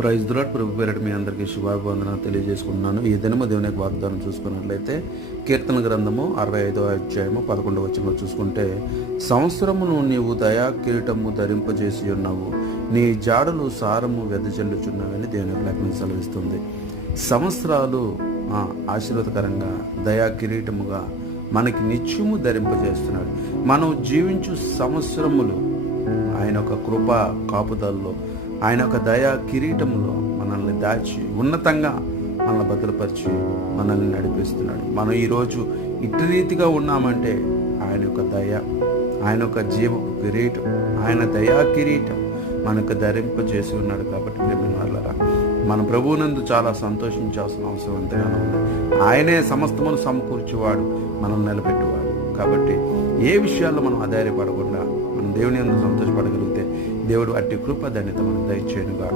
Praise the lord. ప్రభు పేరిట మీ అందరికీ శుభాభివందనాలు తెలియజేసుకుంటున్నాను. ఈ దినము దేవుని యొక్క వాగ్దానం చూసుకున్నట్లయితే కీర్తన గ్రంథము 65వ అధ్యాయము 11వ వచనంలో చూసుకుంటే, సంవత్సరమును నీవు దయా కిరీటము ధరింపజేసి ఉన్నావు, నీ జాడలు సారము వెదజల్లుచున్నావని దేవుని యొక్క లేఖనం సెలవిస్తుంది. సంవత్సరాలు ఆశీర్వాదకరంగా దయా కిరీటముగా మనకి నిత్యము ధరింపజేస్తున్నాడు. మనం జీవించు సంవత్సరములు ఆయన యొక్క కృప కాపుదల్లో, ఆయన యొక్క దయా కిరీటంలో మనల్ని దాచి ఉన్నతంగా మనల్ని భద్రపరిచి మనల్ని నడిపిస్తున్నాడు. మనం ఈరోజు ఇటు రీతిగా ఉన్నామంటే ఆయన యొక్క దయ, ఆయన యొక్క జీవపు కిరీటం, ఆయన దయా కిరీటం మనకు ధరింపజేసి ఉన్నాడు. కాబట్టి ప్రేమైన వాళ్ళరా, మన ప్రభువునందు చాలా సంతోషించాల్సిన అవసరం ఎంతగానో ఉంది. ఆయనే సమస్తమును సమకూర్చేవాడు, మనం నిలబెట్టేవాడు. కాబట్టి ఏ విషయాల్లో మనం ఆధారపడకుండా మనం దేవుని యందు సంతోషపడగలిగితే దేవుడు అట్టి కృప ధన్యత మనం దయచేయనుగా.